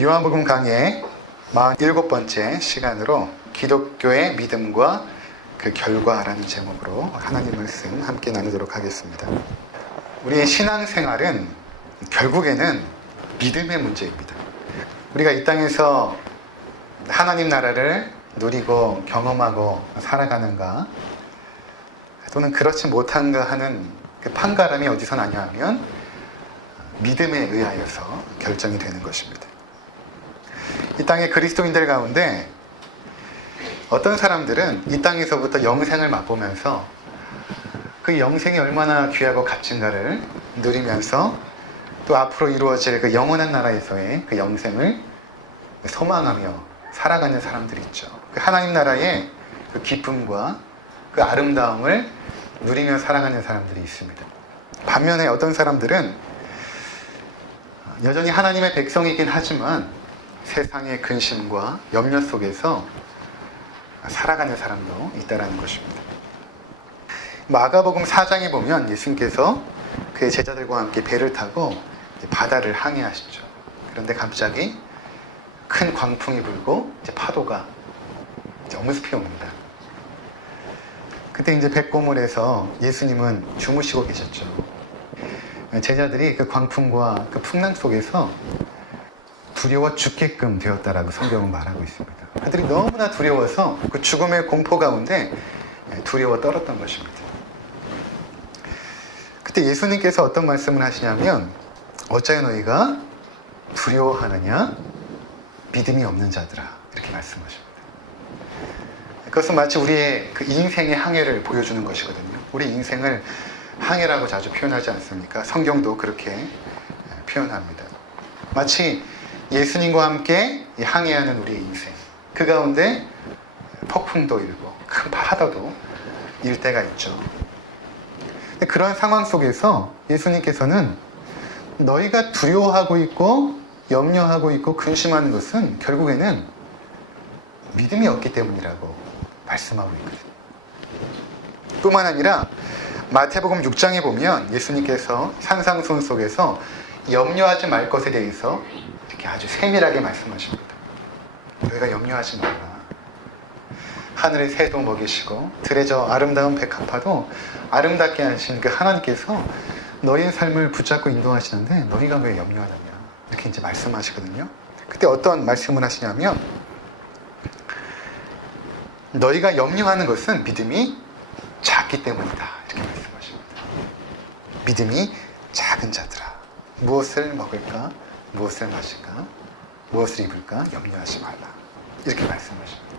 요한복음 강의 47번째 시간으로 기독교의 믿음과 그 결과라는 제목으로 하나님 말씀 함께 나누도록 하겠습니다. 우리의 신앙생활은 결국에는 믿음의 문제입니다. 우리가 이 땅에서 하나님 나라를 누리고 경험하고 살아가는가 또는 그렇지 못한가 하는 그 판가름이 어디서 나냐 하면 믿음에 의하여서 결정이 되는 것입니다. 이 땅의 그리스도인들 가운데 어떤 사람들은 이 땅에서부터 영생을 맛보면서 그 영생이 얼마나 귀하고 값진가를 누리면서 또 앞으로 이루어질 그 영원한 나라에서의 그 영생을 소망하며 살아가는 사람들이 있죠. 그 하나님 나라의 그 기쁨과 그 아름다움을 누리며 살아가는 사람들이 있습니다. 반면에 어떤 사람들은 여전히 하나님의 백성이긴 하지만 세상의 근심과 염려 속에서 살아가는 사람도 있다는 것입니다. 마가복음 4장에 보면 예수님께서 그의 제자들과 함께 배를 타고 바다를 항해하시죠. 그런데 갑자기 큰 광풍이 불고 파도가 엄습해 옵니다. 그때 백고물에서 예수님은 주무시고 계셨죠. 제자들이 그 광풍과 그 풍랑 속에서 두려워 죽게끔 되었다라고 성경은 말하고 있습니다. 그들이 너무나 두려워서 그 죽음의 공포 가운데 두려워 떨었던 것입니다. 그때 예수님께서 어떤 말씀을 하시냐면 어찌하여 너희가 두려워하느냐 믿음이 없는 자들아 이렇게 말씀하십니다. 그것은 마치 우리의 그 인생의 항해를 보여주는 것이거든요. 우리 인생을 항해라고 자주 표현하지 않습니까? 성경도 그렇게 표현합니다. 마치 예수님과 함께 항해하는 우리의 인생, 그 가운데 폭풍도 일고 큰 파도도 일 때가 있죠. 그런 상황 속에서 예수님께서는 너희가 두려워하고 있고 염려하고 있고 근심하는 것은 결국에는 믿음이 없기 때문이라고 말씀하고 있거든요. 뿐만 아니라 마태복음 6장에 보면 예수님께서 산상수훈 속에서 염려하지 말 것에 대해서 이렇게 아주 세밀하게 말씀하십니다. 너희가 염려하지 말라. 하늘의 새도 먹이시고 들의 저 아름다운 백합화도 아름답게 하신 그 하나님께서 너희의 삶을 붙잡고 인도하시는데 너희가 왜 염려하느냐 이렇게 말씀하시거든요. 그때 어떤 말씀을 하시냐면 너희가 염려하는 것은 믿음이 작기 때문이다 이렇게 말씀하십니다. 믿음이 작은 자들아 무엇을 먹을까 무엇을 마실까 무엇을 입을까 염려하지 말라 이렇게 말씀하십니다.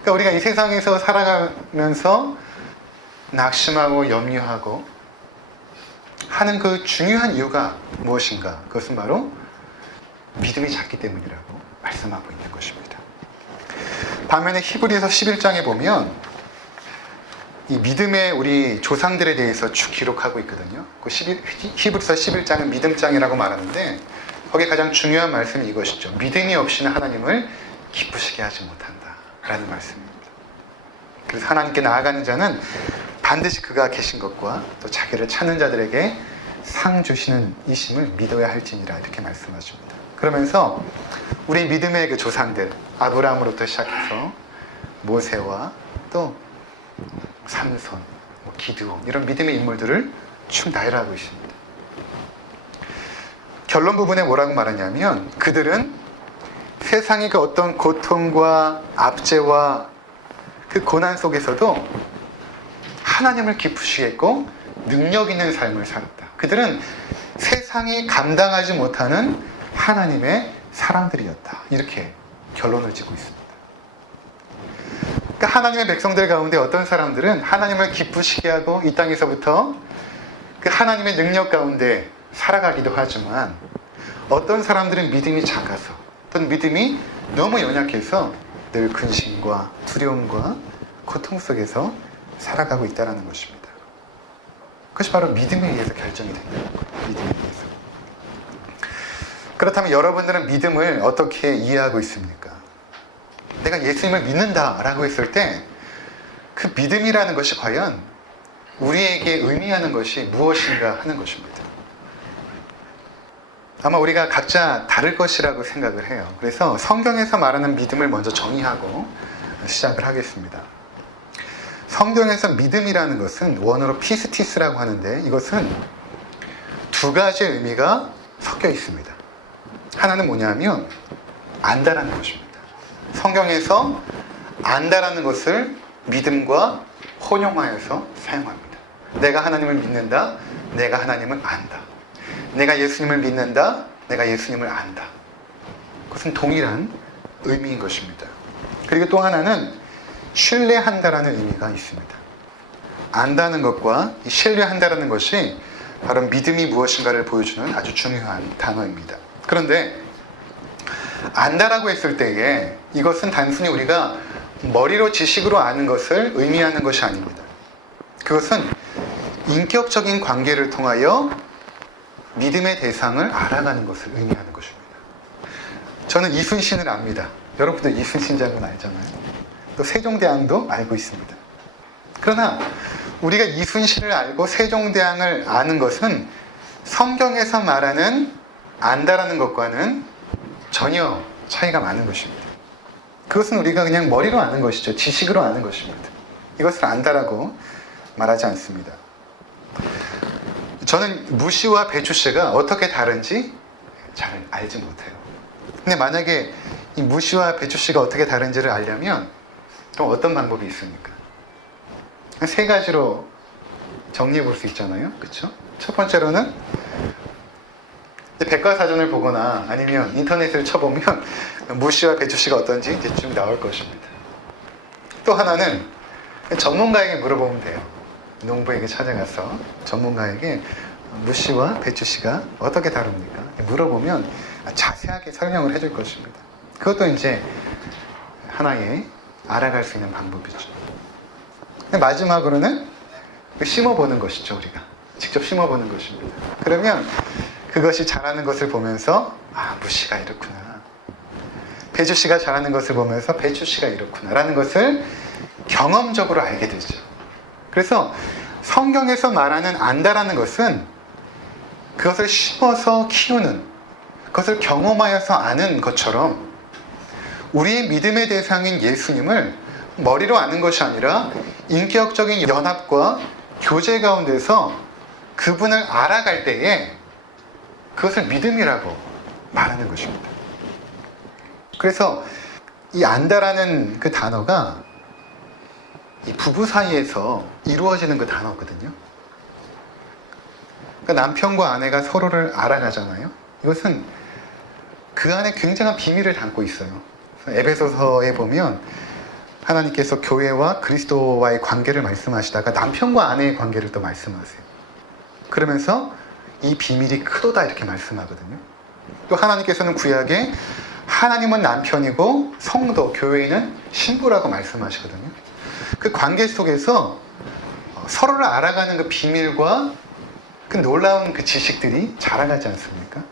그러니까 우리가 이 세상에서 살아가면서 낙심하고 염려하고 하는 그 중요한 이유가 무엇인가? 그것은 바로 믿음이 작기 때문이라고 말씀하고 있는 것입니다. 반면에 히브리서 11장에 보면 이 믿음의 우리 조상들에 대해서 쭉 기록하고 있거든요. 그 히브리서 11장은 믿음장이라고 말하는데 거기에 가장 중요한 말씀이 이것이죠. 믿음이 없이는 하나님을 기쁘시게 하지 못한다 라는 말씀입니다. 그래서 하나님께 나아가는 자는 반드시 그가 계신 것과 또 자기를 찾는 자들에게 상 주시는 이심을 믿어야 할지니라 이렇게 말씀하십니다. 그러면서 우리 믿음의 그 조상들 아브라함으로부터 시작해서 모세와 또 삼손, 기드온 이런 믿음의 인물들을 쭉 나열하고 있습니다. 결론 부분에 뭐라고 말하냐면 그들은 세상의 그 어떤 고통과 압제와 그 고난 속에서도 하나님을 기쁘시게 했고 능력 있는 삶을 살았다. 그들은 세상이 감당하지 못하는 하나님의 사람들이었다. 이렇게 결론을 짓고 있습니다. 그러니까 하나님의 백성들 가운데 어떤 사람들은 하나님을 기쁘시게 하고 이 땅에서부터 그 하나님의 능력 가운데 살아가기도 하지만 어떤 사람들은 믿음이 작아서 또는 믿음이 너무 연약해서 늘 근심과 두려움과 고통 속에서 살아가고 있다는 것입니다. 그것이 바로 믿음에 의해서 결정이 된다는 거예요. 믿음에 의해서. 그렇다면 여러분들은 믿음을 어떻게 이해하고 있습니까? 내가 예수님을 믿는다라고 했을 때 그 믿음이라는 것이 과연 우리에게 의미하는 것이 무엇인가 하는 것입니다. 아마 우리가 각자 다를 것이라고 생각을 해요. 그래서 성경에서 말하는 믿음을 먼저 정의하고 시작을 하겠습니다. 성경에서 믿음이라는 것은 원어로 피스티스라고 하는데 이것은 두 가지의 의미가 섞여 있습니다. 하나는 뭐냐면 안다라는 것입니다. 성경에서 안다라는 것을 믿음과 혼용하여서 사용합니다. 내가 하나님을 믿는다. 내가 하나님을 안다. 내가 예수님을 믿는다. 내가 예수님을 안다. 그것은 동일한 의미인 것입니다. 그리고 또 하나는 신뢰한다라는 의미가 있습니다. 안다는 것과 신뢰한다라는 것이 바로 믿음이 무엇인가를 보여주는 아주 중요한 단어입니다. 그런데 안다라고 했을 때에 이것은 단순히 우리가 머리로 지식으로 아는 것을 의미하는 것이 아닙니다. 그것은 인격적인 관계를 통하여 믿음의 대상을 알아가는 것을 의미하는 것입니다. 저는 이순신을 압니다. 여러분도 이순신 장군 알잖아요. 또 세종대왕도 알고 있습니다. 그러나 우리가 이순신을 알고 세종대왕을 아는 것은 성경에서 말하는 안다라는 것과는 전혀 차이가 많은 것입니다. 그것은 우리가 그냥 머리로 아는 것이죠. 지식으로 아는 것입니다. 이것을 안다라고 말하지 않습니다. 저는 무씨와 배추씨가 어떻게 다른지 잘 알지 못해요. 근데 만약에 이 무씨와 배추씨가 어떻게 다른지를 알려면 그럼 어떤 방법이 있습니까? 세 가지로 정리해 볼 수 있잖아요. 그렇죠? 첫 번째로는 백과사전을 보거나 아니면 인터넷을 쳐보면 무씨와 배추씨가 어떤지 이제 쭉 나올 것입니다. 또 하나는 전문가에게 물어보면 돼요. 농부에게 찾아가서 전문가에게 무씨와 배추씨가 어떻게 다릅니까? 물어보면 자세하게 설명을 해줄 것입니다. 그것도 이제 하나의 알아갈 수 있는 방법이죠. 마지막으로는 심어보는 것이죠. 우리가 직접 심어보는 것입니다. 그러면 그것이 자라는 것을 보면서 무씨가 이렇구나, 배추씨가 자라는 것을 보면서 배추씨가 이렇구나 라는 것을 경험적으로 알게 되죠. 그래서 성경에서 말하는 안다라는 것은 그것을 심어서 키우는, 그것을 경험하여서 아는 것처럼 우리의 믿음의 대상인 예수님을 머리로 아는 것이 아니라 인격적인 연합과 교제 가운데서 그분을 알아갈 때에 그것을 믿음이라고 말하는 것입니다. 그래서 이 안다라는 그 단어가 이 부부 사이에서 이루어지는 그 단어거든요. 그러니까 남편과 아내가 서로를 알아가잖아요. 이것은 그 안에 굉장한 비밀을 담고 있어요. 에베소서에 보면 하나님께서 교회와 그리스도와의 관계를 말씀하시다가 남편과 아내의 관계를 또 말씀하세요. 그러면서 이 비밀이 크도다 이렇게 말씀하거든요. 또 하나님께서는 구약에 하나님은 남편이고 성도, 교회는 신부라고 말씀하시거든요. 그 관계 속에서 서로를 알아가는 그 비밀과 그 놀라운 그 지식들이 자라나지 않습니까?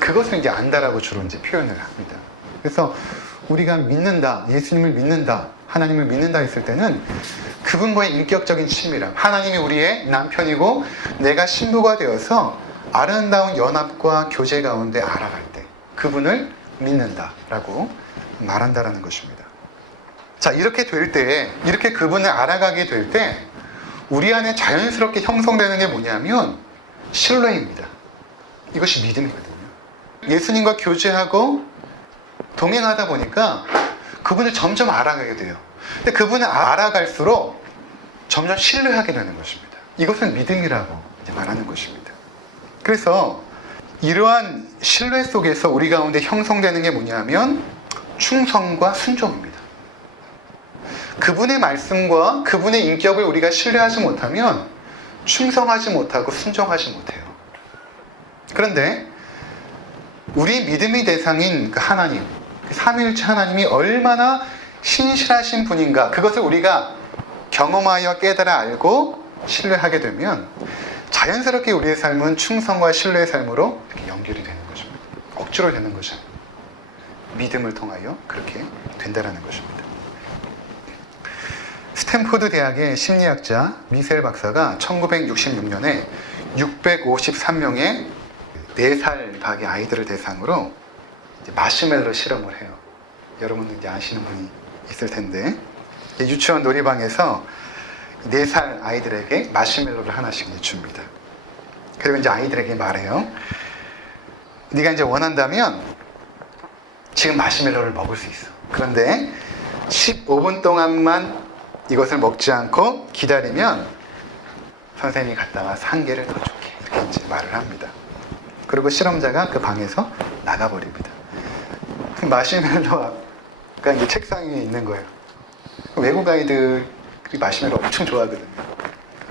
그것을 이제 안다라고 주로 이제 표현을 합니다. 그래서 우리가 믿는다, 예수님을 믿는다, 하나님을 믿는다 했을 때는 그분과의 인격적인 친밀함, 하나님이 우리의 남편이고 내가 신부가 되어서 아름다운 연합과 교제 가운데 알아갈 때 그분을 믿는다라고 말한다라는 것입니다. 자, 이렇게 될 때, 이렇게 그분을 알아가게 될 때 우리 안에 자연스럽게 형성되는 게 뭐냐면 신뢰입니다. 이것이 믿음이거든요. 예수님과 교제하고 동행하다 보니까 그분을 점점 알아가게 돼요. 근데 그분을 알아갈수록 점점 신뢰하게 되는 것입니다. 이것은 믿음이라고 말하는 것입니다. 그래서 이러한 신뢰 속에서 우리 가운데 형성되는 게 뭐냐면 충성과 순종입니다. 그분의 말씀과 그분의 인격을 우리가 신뢰하지 못하면 충성하지 못하고 순종하지 못해요. 그런데 우리 믿음의 대상인 그 하나님, 삼위일체 하나님이 얼마나 신실하신 분인가, 그것을 우리가 경험하여 깨달아 알고 신뢰하게 되면 자연스럽게 우리의 삶은 충성과 신뢰의 삶으로 이렇게 연결이 되는 것입니다. 억지로 되는 것이 아닙니다. 믿음을 통하여 그렇게 된다는 것입니다. 스탠포드 대학의 심리학자 미셀 박사가 1966년에 653명의 4살 집합의 아이들을 대상으로 이제 마시멜로 실험을 해요. 여러분들 이제 아시는 분이 있을 텐데, 유치원 놀이방에서 4살 아이들에게 마시멜로를 하나씩 이제 줍니다. 그리고 이제 아이들에게 말해요. 네가 이제 원한다면 지금 마시멜로를 먹을 수 있어. 그런데 15분 동안만 이것을 먹지 않고 기다리면 선생님이 갔다 와서 1개를 더 줄게. 이렇게 이제 말을 합니다. 그리고 실험자가 그 방에서 나가버립니다. 그 마시멜로가 이제 책상 위에 있는 거예요. 외국 아이들이 마시멜로 엄청 좋아하거든요.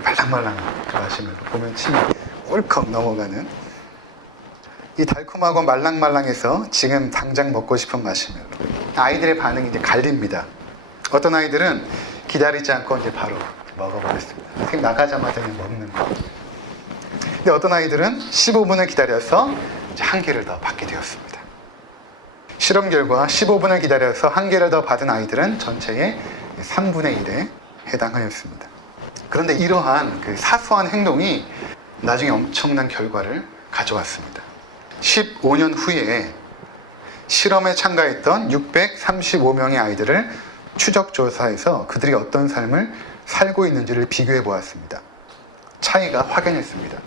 말랑말랑한 그 마시멜로 보면 침이 울컥 넘어가는, 이 달콤하고 말랑말랑해서 지금 당장 먹고 싶은 마시멜로. 아이들의 반응이 이제 갈립니다. 어떤 아이들은 기다리지 않고 이제 바로 먹어버렸습니다. 선생님 나가자마자 그냥 먹는 거. 근데 어떤 아이들은 15분을 기다려서 이제 1개를 더 받게 되었습니다. 실험 결과 15분을 기다려서 1개를 더 받은 아이들은 전체의 3분의 1에 해당하였습니다. 그런데 이러한 그 사소한 행동이 나중에 엄청난 결과를 가져왔습니다. 15년 후에 실험에 참가했던 635명의 아이들을 추적 조사해서 그들이 어떤 삶을 살고 있는지를 비교해 보았습니다. 차이가 확연했습니다.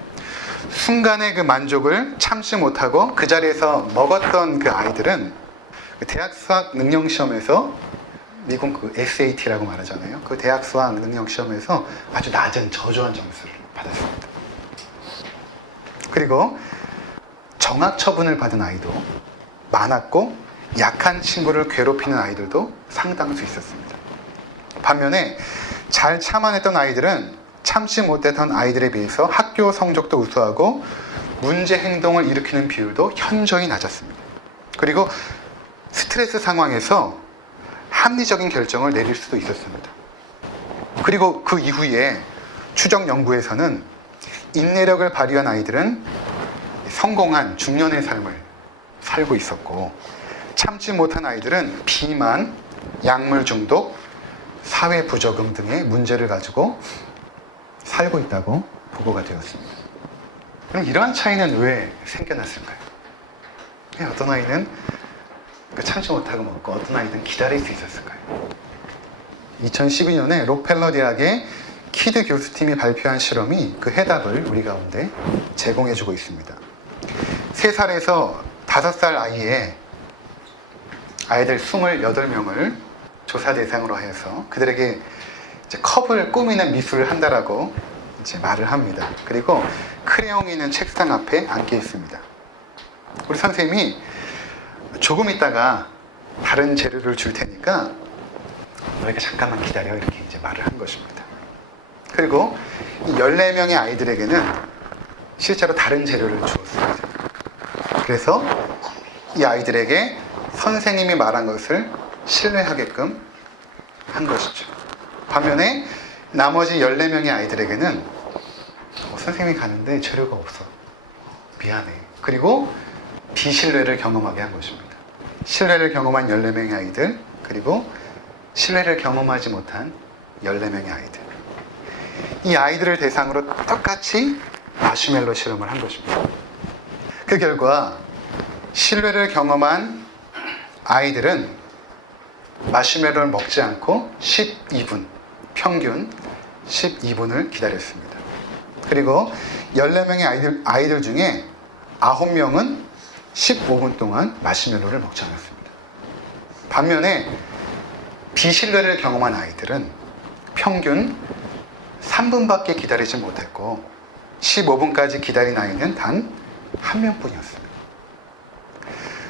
순간의 그 만족을 참지 못하고 그 자리에서 먹었던 그 아이들은 그 대학 수학 능력 시험에서, 미국 그 SAT라고 말하잖아요. 그 대학 수학 능력 시험에서 아주 낮은 저조한 점수를 받았습니다. 그리고 정학 처분을 받은 아이도 많았고, 약한 친구를 괴롭히는 아이들도 상당수 있었습니다. 반면에 잘 참아냈던 아이들은 참지 못했던 아이들에 비해서 학교 성적도 우수하고 문제 행동을 일으키는 비율도 현저히 낮았습니다. 그리고 스트레스 상황에서 합리적인 결정을 내릴 수도 있었습니다. 그리고 그 이후에 추적 연구에서는 인내력을 발휘한 아이들은 성공한 중년의 삶을 살고 있었고, 참지 못한 아이들은 비만, 약물 중독, 사회 부적응 등의 문제를 가지고 살고 있다고 보고가 되었습니다. 그럼 이러한 차이는 왜 생겨났을까요? 어떤 아이는 참지 못하고 먹고 어떤 아이는 기다릴 수 있었을까요? 2012년에 록펠러 대학의 키드 교수팀이 발표한 실험이 그 해답을 우리 가운데 제공해주고 있습니다. 3살에서 5살 아이의 아이들 28명을 조사 대상으로 하여서 그들에게 이제 컵을 꾸미는 미술을 한다라고 이제 말을 합니다. 그리고 크레용이 있는 책상 앞에 앉게 있습니다. 우리 선생님이 조금 있다가 다른 재료를 줄 테니까 너희가 잠깐만 기다려, 이렇게 이제 말을 한 것입니다. 그리고 이 14명의 아이들에게는 실제로 다른 재료를 주었습니다. 그래서 이 아이들에게 선생님이 말한 것을 신뢰하게끔 한 것이죠. 반면에 나머지 14명의 아이들에게는 선생님이 가는데 재료가 없어, 미안해. 그리고 비신뢰를 경험하게 한 것입니다. 신뢰를 경험한 14명의 아이들, 그리고 신뢰를 경험하지 못한 14명의 아이들. 이 아이들을 대상으로 똑같이 마시멜로 실험을 한 것입니다. 그 결과 신뢰를 경험한 아이들은 마시멜로를 먹지 않고 12분, 평균 12분을 기다렸습니다. 그리고 14명의 아이들 중에 9명은 15분 동안 마시멜로를 먹지 않았습니다. 반면에 비신뢰를 경험한 아이들은 평균 3분밖에 기다리지 못했고 15분까지 기다린 아이는 단 1명뿐이었습니다.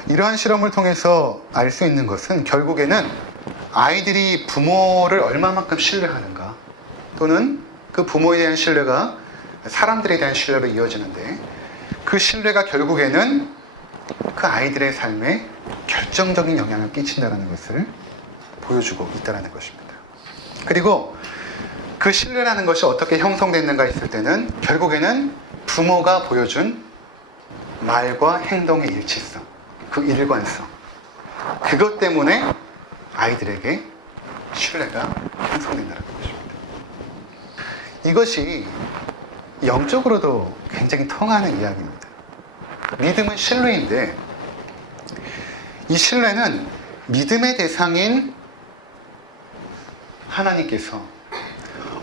이러한 실험을 통해서 알 수 있는 것은 결국에는 아이들이 부모를 얼마만큼 신뢰하는가, 또는 그 부모에 대한 신뢰가 사람들에 대한 신뢰로 이어지는데 그 신뢰가 결국에는 그 아이들의 삶에 결정적인 영향을 끼친다는 것을 보여주고 있다는 것입니다. 그리고 그 신뢰라는 것이 어떻게 형성됐는가 했을 때는 결국에는 부모가 보여준 말과 행동의 일치성, 그 일관성, 그것 때문에 아이들에게 신뢰가 형성된다는 것입니다. 이것이 영적으로도 굉장히 통하는 이야기입니다. 믿음은 신뢰인데 이 신뢰는 믿음의 대상인 하나님께서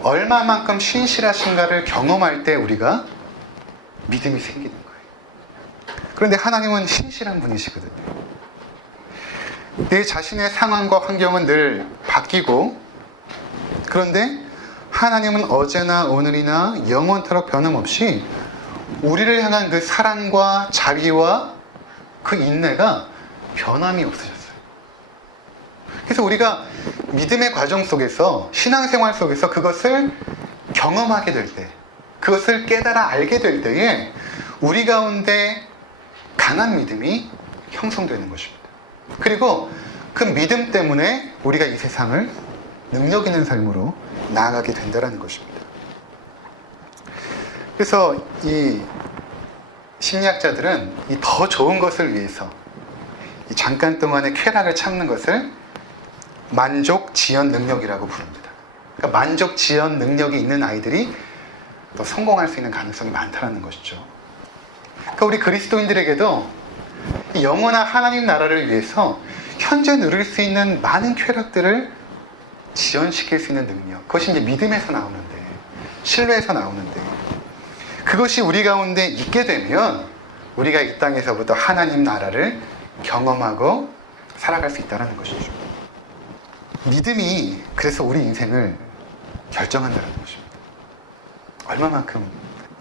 얼마만큼 신실하신가를 경험할 때 우리가 믿음이 생기는 거예요. 그런데 하나님은 신실한 분이시거든요. 내 자신의 상황과 환경은 늘 바뀌고, 그런데 하나님은 어제나 오늘이나 영원토록 변함없이 우리를 향한 그 사랑과 자비와 그 인내가 변함이 없으셨어요. 그래서 우리가 믿음의 과정 속에서, 신앙생활 속에서 그것을 경험하게 될 때, 그것을 깨달아 알게 될 때에 우리 가운데 강한 믿음이 형성되는 것입니다. 그리고 그 믿음 때문에 우리가 이 세상을 능력 있는 삶으로 나아가게 된다는 것입니다. 그래서 이 심리학자들은 이 더 좋은 것을 위해서 이 잠깐 동안의 쾌락을 참는 것을 만족 지연 능력이라고 부릅니다. 그러니까 만족 지연 능력이 있는 아이들이 더 성공할 수 있는 가능성이 많다는 것이죠. 그러니까 우리 그리스도인들에게도 이 영원한 하나님 나라를 위해서 현재 누릴 수 있는 많은 쾌락들을 지연시킬 수 있는 능력, 그것이 이제 믿음에서 나오는데, 신뢰에서 나오는데, 그것이 우리 가운데 있게 되면 우리가 이 땅에서부터 하나님 나라를 경험하고 살아갈 수 있다는 것이죠. 믿음이 그래서 우리 인생을 결정한다는 것입니다. 얼마만큼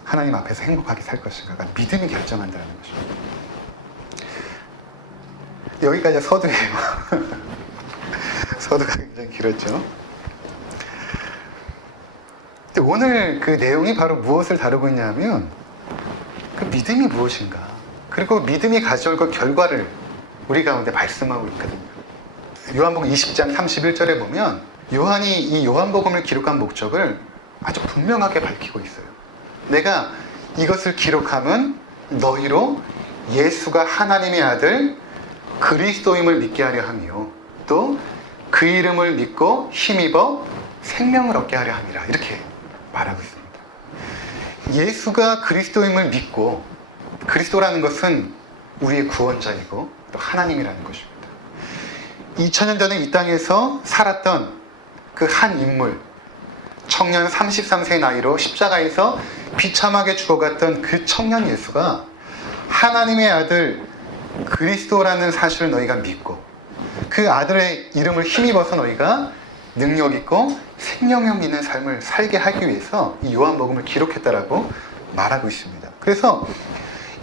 하나님 앞에서 행복하게 살 것인가가 믿음이 결정한다는 것입니다. 여기까지 서두예요. 서두가 굉장히 길었죠. 근데 오늘 그 내용이 바로 무엇을 다루고 있냐면 그 믿음이 무엇인가, 그리고 믿음이 가져올 그 결과를 우리 가운데 말씀하고 있거든요. 요한복음 20장 31절에 보면 요한이 이 요한복음을 기록한 목적을 아주 분명하게 밝히고 있어요. 내가 이것을 기록함은 너희로 예수가 하나님의 아들 그리스도임을 믿게 하려 함이요, 또 그 이름을 믿고 힘입어 생명을 얻게 하려 함이라, 이렇게 말하고 있습니다. 예수가 그리스도임을 믿고, 그리스도라는 것은 우리의 구원자이고 또 하나님이라는 것입니다. 2000년 전에 이 땅에서 살았던 그 한 인물, 청년 33세의 나이로 십자가에서 비참하게 죽어갔던 그 청년 예수가 하나님의 아들 그리스도라는 사실을 너희가 믿고 그 아들의 이름을 힘입어서 너희가 능력 있고 생명력 있는 삶을 살게 하기 위해서 이 요한복음을 기록했다라고 말하고 있습니다. 그래서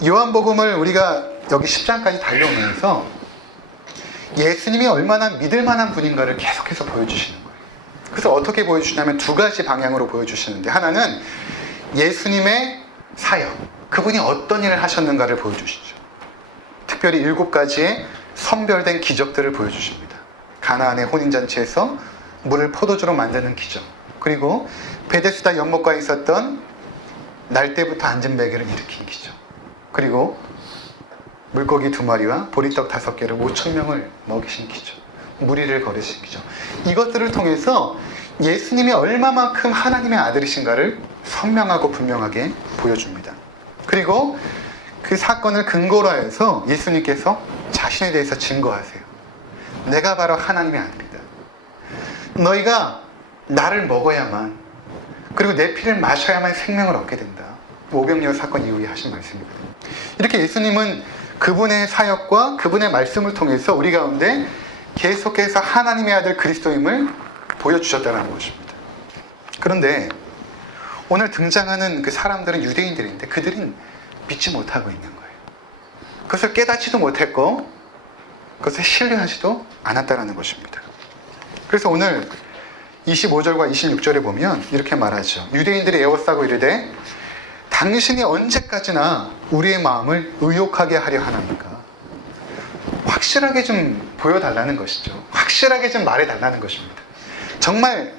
요한복음을 우리가 여기 10장까지 달려오면서 예수님이 얼마나 믿을 만한 분인가를 계속해서 보여주시는 거예요. 그래서 어떻게 보여주시냐면 두 가지 방향으로 보여주시는데, 하나는 예수님의 사역, 그분이 어떤 일을 하셨는가를 보여주시죠. 특별히 7가지의 선별된 기적들을 보여주십니다. 가나안의 혼인잔치에서 물을 포도주로 만드는 기적, 그리고 베데스다 연못가에 있었던 날때부터 앉은 베개를 일으킨 기적, 그리고 물고기 2마리와 보리떡 5개를 5,000명을 먹이신 기적, 무리를 거르신 기적, 이것들을 통해서 예수님이 얼마만큼 하나님의 아들이신가를 선명하고 분명하게 보여줍니다. 그리고 그 사건을 근거로 해서 예수님께서 자신에 대해서 증거하세요. 내가 바로 하나님의 아들이다. 너희가 나를 먹어야만, 그리고 내 피를 마셔야만 생명을 얻게 된다. 오병이어 사건 이후에 하신 말씀이거든요. 이렇게 예수님은 그분의 사역과 그분의 말씀을 통해서 우리 가운데 계속해서 하나님의 아들 그리스도임을 보여주셨다는 것입니다. 그런데 오늘 등장하는 그 사람들은 유대인들인데 그들은 믿지 못하고 있는 거예요. 그것을 깨닫지도 못했고 그것을 신뢰하지도 않았다는 것입니다. 그래서 오늘 25절과 26절에 보면 이렇게 말하죠. 유대인들이 에워싸고 이르되 당신이 언제까지나 우리의 마음을 의욕하게 하려 하나이까. 확실하게 좀 보여달라는 것이죠. 확실하게 좀 말해달라는 것입니다. 정말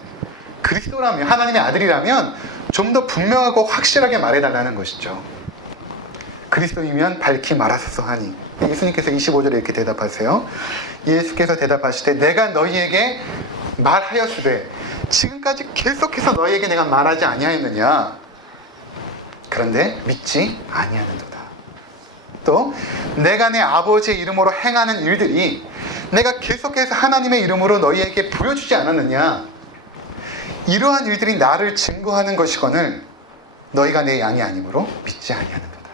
그리스도라면, 하나님의 아들이라면 좀 더 분명하고 확실하게 말해달라는 것이죠. 그리스도이면 밝히 말하소서 하니. 예수님께서 25절에 이렇게 대답하세요. 예수께서 대답하시되 내가 너희에게 말하였으되 지금까지 계속해서 너희에게 내가 말하지 아니하였느냐. 그런데 믿지 아니하는도다. 또 내가 내 아버지의 이름으로 행하는 일들이 내가 계속해서 하나님의 이름으로 너희에게 보여주지 않았느냐? 이러한 일들이 나를 증거하는 것이거늘 너희가 내 양이 아니므로 믿지 아니하는도다.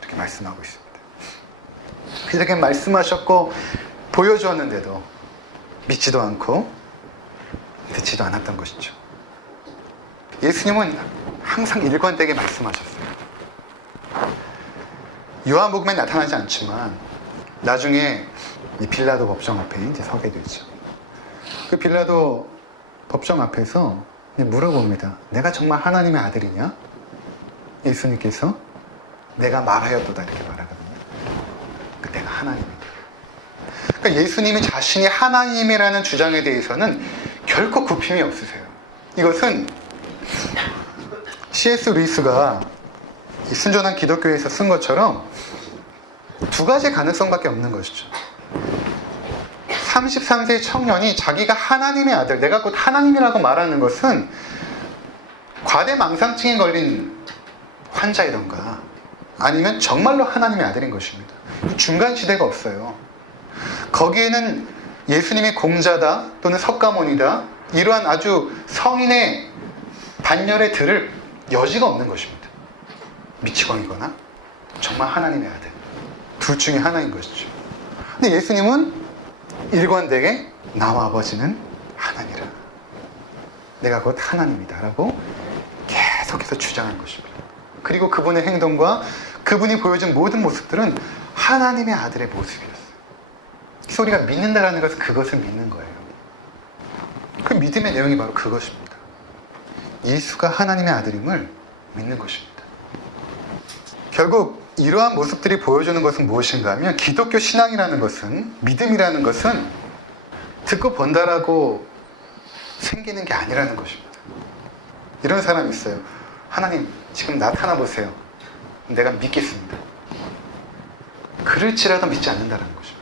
이렇게 말씀하고 있습니다. 이렇게 말씀하셨고 보여주었는데도 믿지도 않고 듣지도 않았던 것이죠. 예수님은 항상 일관되게 말씀하셨어요. 요한복음에 나타나지 않지만 나중에 이 빌라도 법정 앞에 이제 서게 되죠. 그 빌라도 법정 앞에서 물어봅니다. 내가 정말 하나님의 아들이냐? 예수님께서 내가 말하였도다 이렇게 말하거든요. 내가 하나님이다. 그러니까 예수님이 자신이 하나님이라는 주장에 대해서는 결코 굽힘이 없으세요. 이것은 C.S. 루이스가 순전한 기독교에서 쓴 것처럼 두 가지 가능성밖에 없는 것이죠. 33세의 청년이 자기가 하나님의 아들, 내가 곧 하나님이라고 말하는 것은 과대망상증에 걸린 환자이던가 아니면 정말로 하나님의 아들인 것입니다. 중간 지대가 없어요. 거기에는 예수님이 공자다 또는 석가모니다 이러한 아주 성인의 반열에 들을 여지가 없는 것입니다. 미치광이거나 정말 하나님의 아들, 둘 중에 하나인 것이죠. 근데 예수님은 일관되게 나와 아버지는 하나니라, 내가 곧 하나님이다 라고 계속해서 주장한 것입니다. 그리고 그분의 행동과 그분이 보여준 모든 모습들은 하나님의 아들의 모습이었어요. 그래서 우리가 믿는다라는 것은 그것을 믿는 거예요. 그 믿음의 내용이 바로 그것입니다. 예수가 하나님의 아들임을 믿는 것입니다. 결국 이러한 모습들이 보여주는 것은 무엇인가 하면 기독교 신앙이라는 것은, 믿음이라는 것은 듣고 본다라고 생기는 게 아니라는 것입니다. 이런 사람이 있어요. 하나님 지금 나타나 보세요. 내가 믿겠습니다. 그럴지라도 믿지 않는다는 것입니다.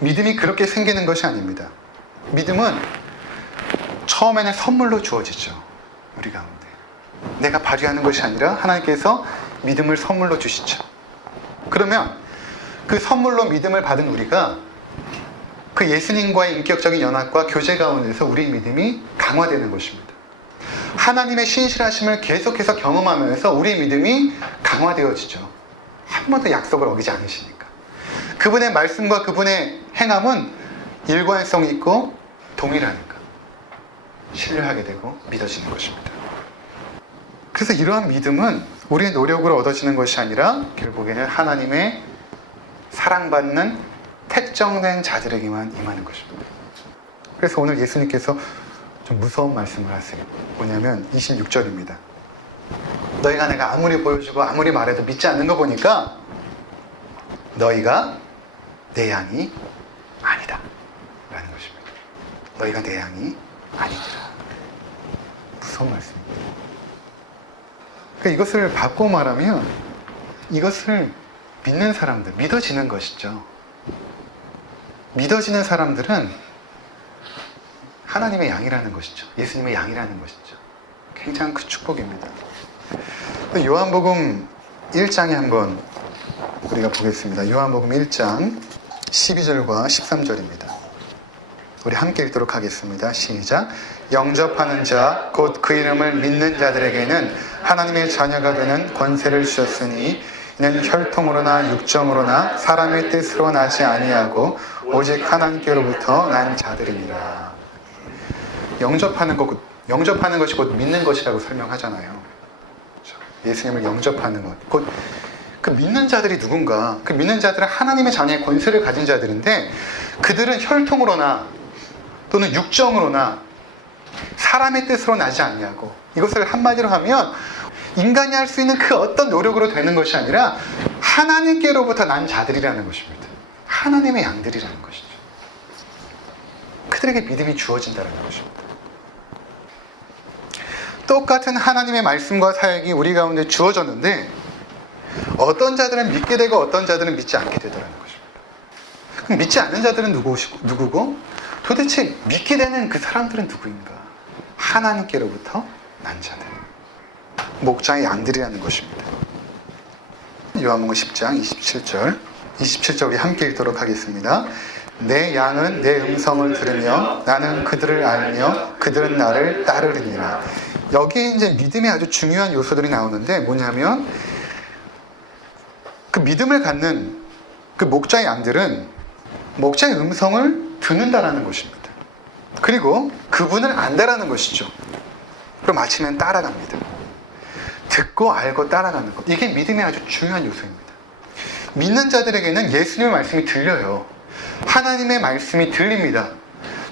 믿음이 그렇게 생기는 것이 아닙니다. 믿음은 처음에는 선물로 주어지죠. 우리 가운데 내가 발휘하는 것이 아니라 하나님께서 믿음을 선물로 주시죠. 그러면 그 선물로 믿음을 받은 우리가 그 예수님과의 인격적인 연합과 교제 가운데서 우리의 믿음이 강화되는 것입니다. 하나님의 신실하심을 계속해서 경험하면서 우리의 믿음이 강화되어지죠. 한 번도 약속을 어기지 않으시니까. 그분의 말씀과 그분의 행함은 일관성 있고 동일하니까 신뢰하게 되고 믿어지는 것입니다. 그래서 이러한 믿음은 우리의 노력으로 얻어지는 것이 아니라 결국에는 하나님의 사랑받는 택정된 자들에게만 임하는 것입니다. 그래서 오늘 예수님께서 좀 무서운 말씀을 하세요. 뭐냐면 26절입니다. 너희가 내가 아무리 보여주고 아무리 말해도 믿지 않는 거 보니까 너희가 내 양이 아니다 라는 것입니다. 너희가 내 양이 아니더라. 무서운 말씀입니다. 그러니까 이것을 바꿔 말하면 이것을 믿는 사람들, 믿어지는 것이죠. 믿어지는 사람들은 하나님의 양이라는 것이죠. 예수님의 양이라는 것이죠. 굉장히 큰 축복입니다. 요한복음 1장에 한번 우리가 보겠습니다. 요한복음 1장 12절과 13절입니다. 우리 함께 읽도록 하겠습니다. 시작. 영접하는 자, 곧 그 이름을 믿는 자들에게는 하나님의 자녀가 되는 권세를 주셨으니 이는 혈통으로나 육정으로나 사람의 뜻으로 나지 아니하고 오직 하나님께로부터 난 자들이니라. 영접하는 것이 곧 믿는 것이라고 설명하잖아요. 예수님을 영접하는 것, 곧 그 믿는 자들이 누군가? 그 믿는 자들은 하나님의 자녀의 권세를 가진 자들인데 그들은 혈통으로나 또는 육정으로나 사람의 뜻으로 나지 않냐고. 이것을 한마디로 하면 인간이 할 수 있는 그 어떤 노력으로 되는 것이 아니라 하나님께로부터 난 자들이라는 것입니다. 하나님의 양들이라는 것이죠. 그들에게 믿음이 주어진다는 것입니다. 똑같은 하나님의 말씀과 사역이 우리 가운데 주어졌는데 어떤 자들은 믿게 되고 어떤 자들은 믿지 않게 되더라는 것입니다. 그럼 믿지 않는 자들은 누구고? 도대체 믿게 되는 그 사람들은 누구인가? 하나님께로부터 난 자들, 목자의 양들이라는 것입니다. 요한복음 10장 27절. 27절 우리 함께 읽도록 하겠습니다. 내 양은 내 음성을 들으며 나는 그들을 알며 그들은 나를 따르리니라. 여기에 이제 믿음의 아주 중요한 요소들이 나오는데 뭐냐면 그 믿음을 갖는 그 목자의 양들은 목자의 음성을 듣는다라는 것입니다. 그리고 그분을 안다라는 것이죠. 그럼 마치면 따라갑니다. 듣고 알고 따라가는 것. 이게 믿음의 아주 중요한 요소입니다. 믿는 자들에게는 예수님의 말씀이 들려요. 하나님의 말씀이 들립니다.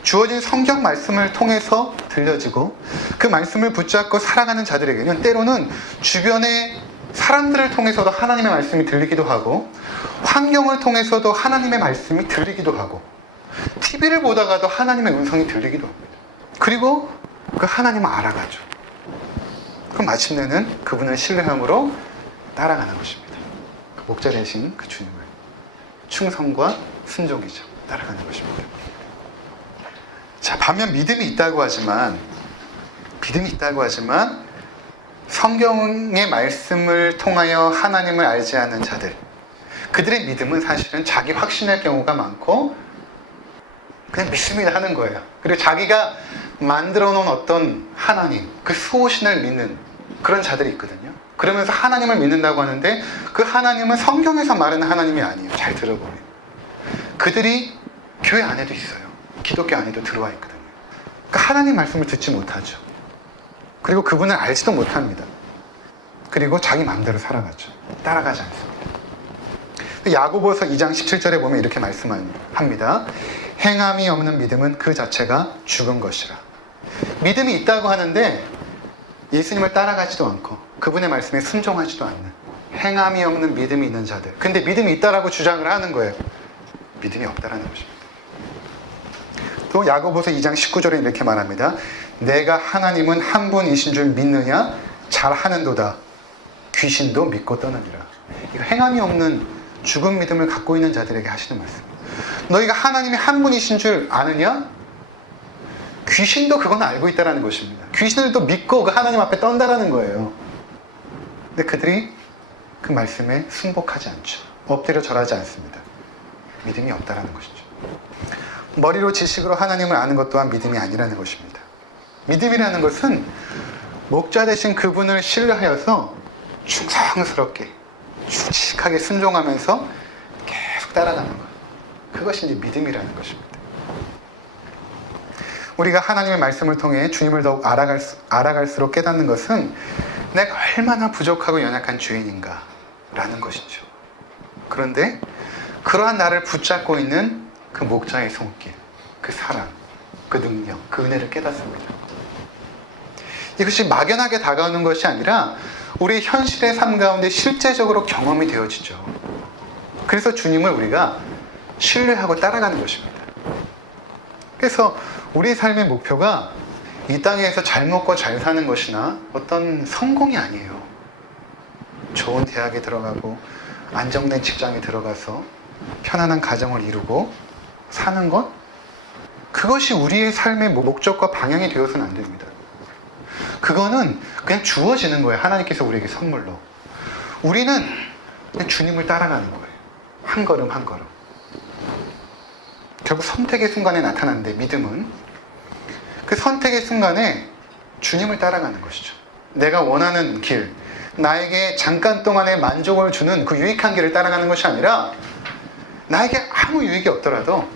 주어진 성경 말씀을 통해서 들려지고 그 말씀을 붙잡고 살아가는 자들에게는 때로는 주변의 사람들을 통해서도 하나님의 말씀이 들리기도 하고 환경을 통해서도 하나님의 말씀이 들리기도 하고 TV를 보다가도 하나님의 음성이 들리기도 합니다. 그리고 그 하나님을 알아가죠. 그럼 마침내는 그분을 신뢰함으로 따라가는 것입니다. 그 목자 되신 그 주님을 충성과 순종이죠. 따라가는 것입니다. 자, 반면 믿음이 있다고 하지만 성경의 말씀을 통하여 하나님을 알지 않는 자들, 그들의 믿음은 사실은 자기 확신할 경우가 많고 그냥 믿습니다 하는 거예요. 그리고 자기가 만들어 놓은 어떤 하나님, 그 수호신을 믿는 그런 자들이 있거든요. 그러면서 하나님을 믿는다고 하는데 그 하나님은 성경에서 말하는 하나님이 아니에요. 잘 들어보면 그들이 교회 안에도 있어요. 기독교 안에도 들어와 있거든요. 그러니까 하나님 말씀을 듣지 못하죠. 그리고 그분을 알지도 못합니다. 그리고 자기 마음대로 살아가죠. 따라가지 않습니다. 야고보서 2장 17절에 보면 이렇게 말씀합니다. 행함이 없는 믿음은 그 자체가 죽은 것이라. 믿음이 있다고 하는데 예수님을 따라가지도 않고 그분의 말씀에 순종하지도 않는 행함이 없는 믿음이 있는 자들. 근데 믿음이 있다라고 주장을 하는 거예요. 믿음이 없다라는 것입니다. 또 야고보서 2장 19절에 이렇게 말합니다. 내가 하나님은 한 분이신 줄 믿느냐? 잘하는도다. 귀신도 믿고 떠나니라. 이거 행함이 없는 죽은 믿음을 갖고 있는 자들에게 하시는 말씀입니다. 너희가 하나님이 한 분이신 줄 아느냐? 귀신도 그건 알고 있다는 것입니다. 귀신들도 믿고 그 하나님 앞에 떤다라는 거예요. 근데 그들이 그 말씀에 순복하지 않죠. 엎드려 절하지 않습니다. 믿음이 없다라는 것이죠. 머리로 지식으로 하나님을 아는 것 또한 믿음이 아니라는 것입니다. 믿음이라는 것은 목자 되신 그분을 신뢰하여서 충성스럽게 주직하게 순종하면서 계속 따라가는 것. 그것이 이제 믿음이라는 것입니다. 우리가 하나님의 말씀을 통해 주님을 더욱 알아갈수록 깨닫는 것은 내가 얼마나 부족하고 연약한 죄인인가 라는 것이죠. 그런데 그러한 나를 붙잡고 있는 그 목자의 손길, 그 사랑, 그 능력, 그 은혜를 깨닫습니다. 이것이 막연하게 다가오는 것이 아니라 우리 현실의 삶 가운데 실제적으로 경험이 되어지죠. 그래서 주님을 우리가 신뢰하고 따라가는 것입니다. 그래서 우리 삶의 목표가 이 땅에서 잘 먹고 잘 사는 것이나 어떤 성공이 아니에요. 좋은 대학에 들어가고 안정된 직장에 들어가서 편안한 가정을 이루고 사는 것, 그것이 우리의 삶의 목적과 방향이 되어서는 안 됩니다. 그거는 그냥 주어지는 거예요. 하나님께서 우리에게 선물로. 우리는 그냥 주님을 따라가는 거예요. 한 걸음 한 걸음. 결국 선택의 순간에 나타나는데 믿음은 그 선택의 순간에 주님을 따라가는 것이죠. 내가 원하는 길, 나에게 잠깐 동안의 만족을 주는 그 유익한 길을 따라가는 것이 아니라 나에게 아무 유익이 없더라도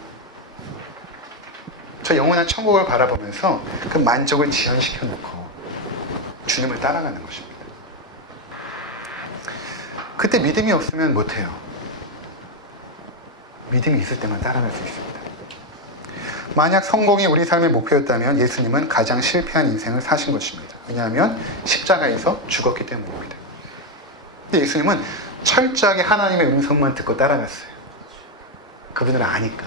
저 영원한 천국을 바라보면서 그 만족을 지연시켜 놓고 주님을 따라가는 것입니다. 그때 믿음이 없으면 못해요. 믿음이 있을 때만 따라갈 수 있습니다. 만약 성공이 우리 삶의 목표였다면 예수님은 가장 실패한 인생을 사신 것입니다. 왜냐하면 십자가에서 죽었기 때문입니다. 근데 예수님은 철저하게 하나님의 음성만 듣고 따라갔어요. 그분을 아니까.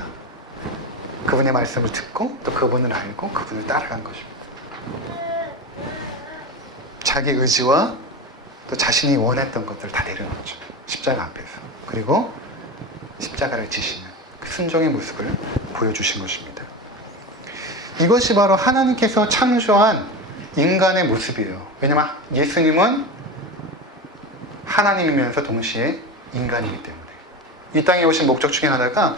그분의 말씀을 듣고 또 그분을 알고 그분을 따라간 것입니다. 자기 의지와 또 자신이 원했던 것들을 다 내려놓죠. 십자가 앞에서. 그리고 십자가를 지시는 그 순종의 모습을 보여주신 것입니다. 이것이 바로 하나님께서 창조한 인간의 모습이에요. 왜냐하면 예수님은 하나님이면서 동시에 인간이기 때문에. 이 땅에 오신 목적 중에 하나가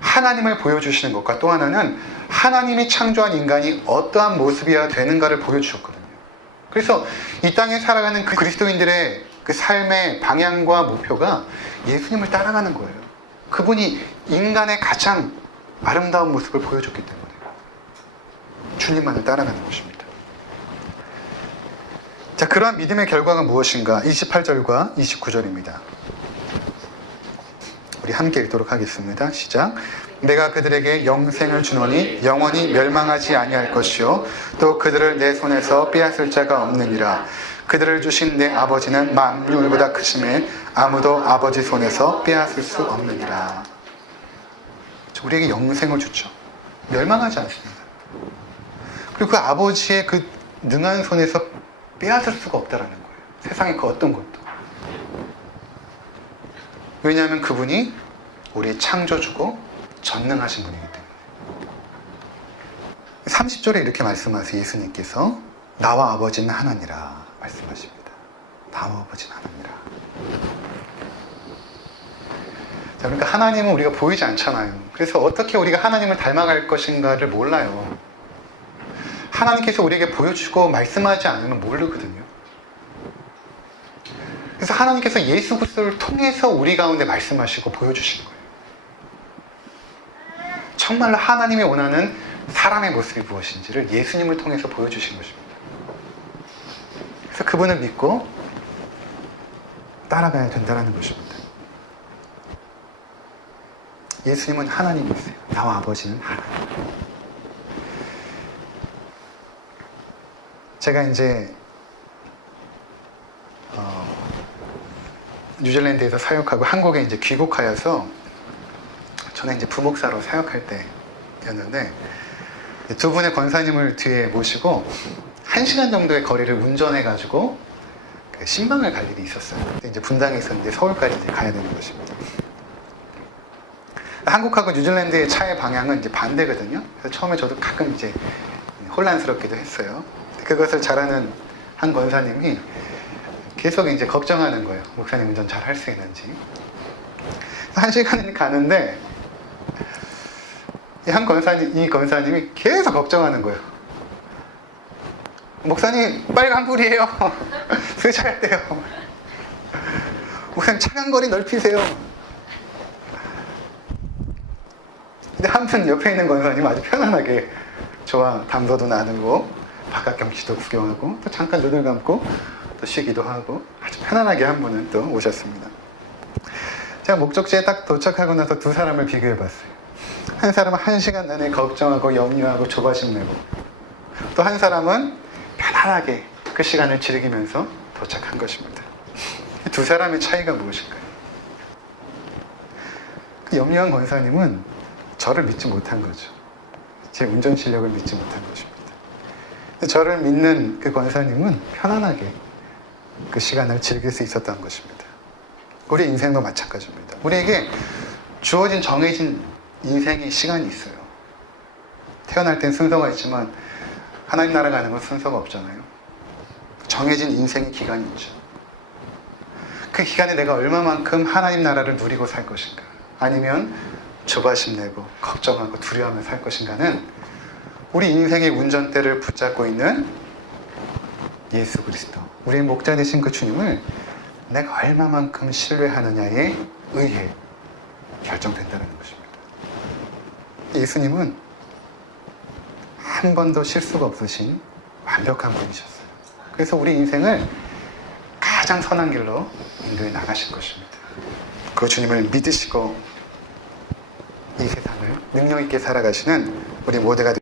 하나님을 보여주시는 것과 또 하나는 하나님이 창조한 인간이 어떠한 모습이어야 되는가를 보여주셨거든요. 그래서 이 땅에 살아가는 그 그리스도인들의 그 삶의 방향과 목표가 예수님을 따라가는 거예요. 그분이 인간의 가장 아름다운 모습을 보여줬기 때문에 주님만을 따라가는 것입니다. 자, 그러한 믿음의 결과가 무엇인가? 28절과 29절입니다. 우리 함께 읽도록 하겠습니다. 시작. 내가 그들에게 영생을 주노니 영원히 멸망하지 아니할 것이요 또 그들을 내 손에서 빼앗을 자가 없느니라. 그들을 주신 내 아버지는 만물보다 크심에 아무도 아버지 손에서 빼앗을 수 없느니라. 우리에게 영생을 주죠. 멸망하지 않습니다. 그리고 그 아버지의 그 능한 손에서 빼앗을 수가 없다라는 거예요. 세상의 그 어떤 것도. 왜냐하면 그분이 우리의 창조주고 전능하신 분이기 때문에. 30절에 이렇게 말씀하세요. 예수님께서 나와 아버지는 하나니라 말씀하십니다. 나와 아버지는 하나니라. 자, 그러니까 하나님은 우리가 보이지 않잖아요. 그래서 어떻게 우리가 하나님을 닮아갈 것인가를 몰라요. 하나님께서 우리에게 보여주고 말씀하지 않으면 모르거든요. 그래서 하나님께서 예수 그리스도를 통해서 우리 가운데 말씀하시고 보여주시는 거예요. 정말로 하나님이 원하는 사람의 모습이 무엇인지를 예수님을 통해서 보여주신 것입니다. 그래서 그분을 믿고 따라가야 된다는 것입니다. 예수님은 하나님이세요. 나와 아버지는 하나님. 제가 이제 뉴질랜드에서 사역하고 한국에 이제 귀국하여서 저는 이제 부목사로 사역할 때였는데 두 분의 권사님을 뒤에 모시고 1시간 정도의 거리를 운전해가지고 그 신방을 갈 일이 있었어요. 근데 이제 분당에 있었는데 서울까지 이제 가야 되는 것입니다. 한국하고 뉴질랜드의 차의 방향은 이제 반대거든요. 그래서 처음에 저도 가끔 이제 혼란스럽기도 했어요. 그것을 잘하는 한 권사님이 계속 이제 걱정하는 거예요. 목사님 운전 잘 할 수 있는지. 1시간이 가는데 이 권사님이 계속 걱정하는 거예요. 목사님 빨간불이에요. 쓰셔야 돼요. 목사님 차간거리 넓히세요. 근데 한편 옆에 있는 권사님 아주 편안하게 저와 담소도 나누고 바깥 경치도 구경하고 또 잠깐 눈을 감고 또 쉬기도 하고 아주 편안하게 한 분은 또 오셨습니다. 제가 목적지에 딱 도착하고 나서 두 사람을 비교해 봤어요. 한 사람은 1시간 내내 걱정하고 염려하고 조바심 내고 또 한 사람은 편안하게 그 시간을 즐기면서 도착한 것입니다. 두 사람의 차이가 무엇일까요? 그 염려한 권사님은 저를 믿지 못한 거죠. 제 운전 실력을 믿지 못한 것입니다. 저를 믿는 그 권사님은 편안하게 그 시간을 즐길 수 있었던 것입니다. 우리 인생도 마찬가지입니다. 우리에게 주어진 정해진 인생의 시간이 있어요. 태어날 땐 순서가 있지만 하나님 나라 가는 건 순서가 없잖아요. 정해진 인생의 기간이 있죠. 그 기간에 내가 얼마만큼 하나님 나라를 누리고 살 것인가, 아니면 조바심 내고 걱정하고 두려워하며 살 것인가는 우리 인생의 운전대를 붙잡고 있는 예수 그리스도, 우리의 목자 되신 그 주님을 내가 얼마만큼 신뢰하느냐에 의해 결정된다는 것입니다. 예수님은 한 번도 실수가 없으신 완벽한 분이셨어요. 그래서 우리 인생을 가장 선한 길로 인도해 나가실 것입니다. 그 주님을 믿으시고 이 세상을 능력 있게 살아가시는 우리 모두가